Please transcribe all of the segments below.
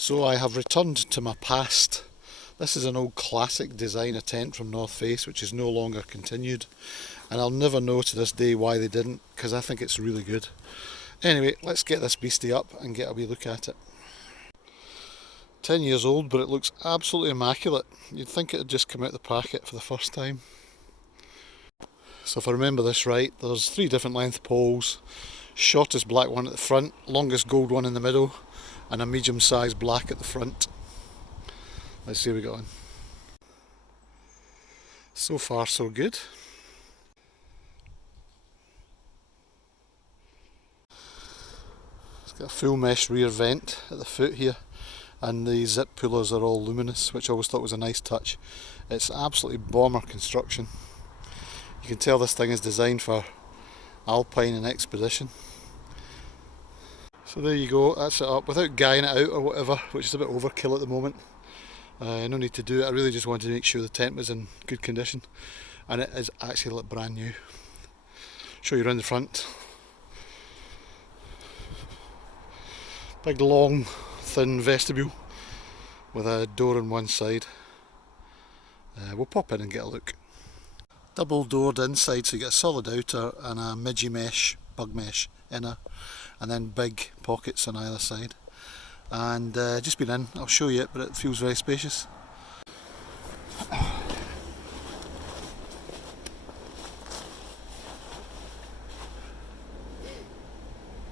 So I have returned to my past. This is an old classic designer tent from North Face which is no longer continued, and I'll never know to this day why they didn't, because I think it's really good. Anyway, let's get this beastie up and get a wee look at it. 10 years old, but it looks absolutely immaculate. You'd think it had just come out of the packet for the first time. So if I remember this right, there's 3 different length poles, shortest black one at the front, longest gold one in the middle, and a medium sized black at the front. Let's see how we got on. So far so good. It's got a full mesh rear vent at the foot here, and the zip pullers are all luminous, which I always thought was a nice touch. It's absolutely bomber construction. You can tell this thing is designed for alpine and expedition. So there you go, that's it up, without guying it out or whatever, which is a bit overkill at the moment. No need to do it. I really just wanted to make sure the tent was in good condition, and it is actually like brand new. Show you around the front. Big long thin vestibule with a door on one side. We'll pop in and get a look. Double doored inside, so you get a solid outer and a midgy mesh, bug mesh inner, and then big pockets on either side. And just been in, I'll show you it, but it feels very spacious.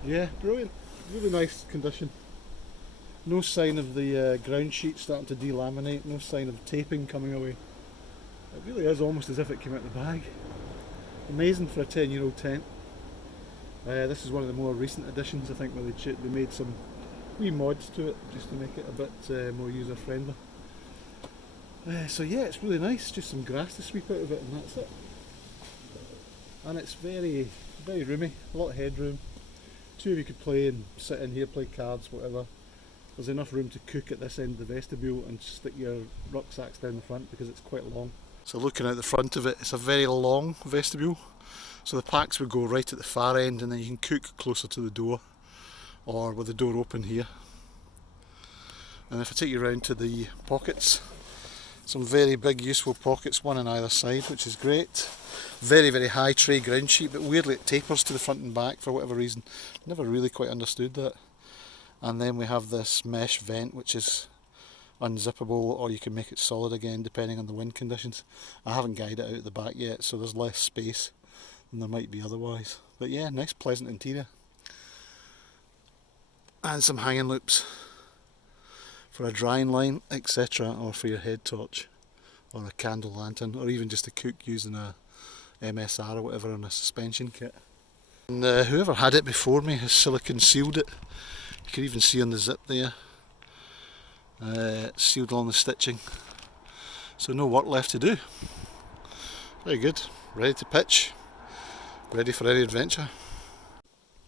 Yeah, brilliant, really nice condition. No sign of the ground sheet starting to delaminate, no sign of taping coming away. It really is almost as if it came out of the bag. Amazing for a 10-year-old tent. This is one of the more recent additions, I think, where they made some wee mods to it just to make it a bit more user friendly. So yeah, it's really nice, just some grass to sweep out of it and that's it. And it's very, very roomy, a lot of headroom. 2 of you could play and sit in here, play cards, whatever. There's enough room to cook at this end of the vestibule and stick your rucksacks down the front because it's quite long. So looking out the front of it, it's a very long vestibule. So the packs would go right at the far end, and then you can cook closer to the door or with the door open here. And if I take you around to the pockets, some very big useful pockets, one on either side, which is great. Very, very high tray ground sheet, but weirdly it tapers to the front and back for whatever reason. Never really quite understood that. And then we have this mesh vent, which is unzippable, or you can make it solid again depending on the wind conditions. I haven't guided it out the back yet, so there's less space than there might be otherwise. But yeah, nice pleasant interior. And some hanging loops for a drying line, etc., or for your head torch, or a candle lantern, or even just to cook using a MSR or whatever on a suspension kit. And whoever had it before me has silicone sealed it. You can even see on the zip there, sealed along the stitching, so no work left to do. Very good, ready to pitch, ready for any adventure.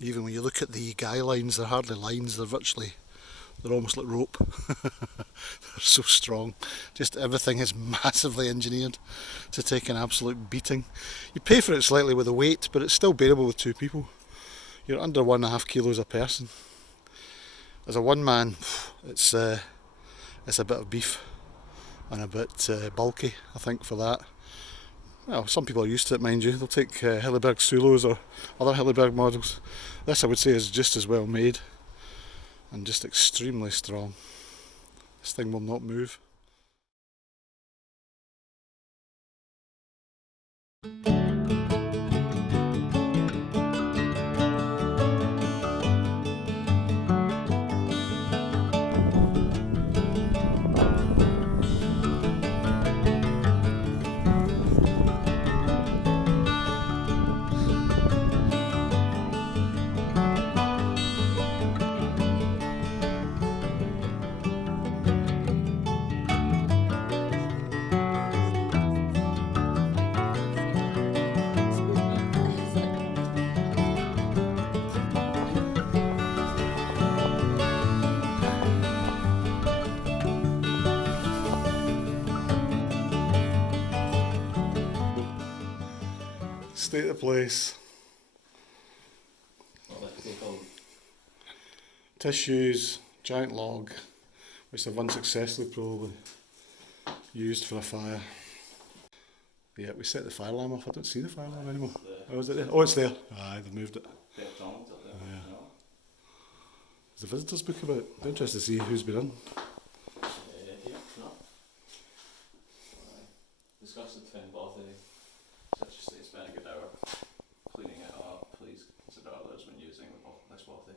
Even when you look at the guy lines, they're hardly lines, they're almost like rope. They're so strong. Just everything is massively engineered to take an absolute beating. You pay for it slightly with the weight, but it's still bearable with 2 people. You're under 1.5 kilos a person. As a one man, it's a bit of beef and a bit bulky, I think, for that. Well, some people are used to it, mind you. They'll take Hilleberg Sulos or other Hilleberg models. This, I would say, is just as well made and just extremely strong. This thing will not move. State of the place. Tissues, giant log, which they've unsuccessfully probably used for a fire. Yeah, we set the fire alarm off. I don't see the fire alarm anymore. Oh, is it there? Oh, it's there. Aye, they've moved it. Bit of Donald up there. Yeah. You know? There's a visitors book about. I'm interested to see who's been in. Yeah, no. Disgusted Finn Bothy. Such a state spent a good hour cleaning it up. Please consider others when using this Bothy.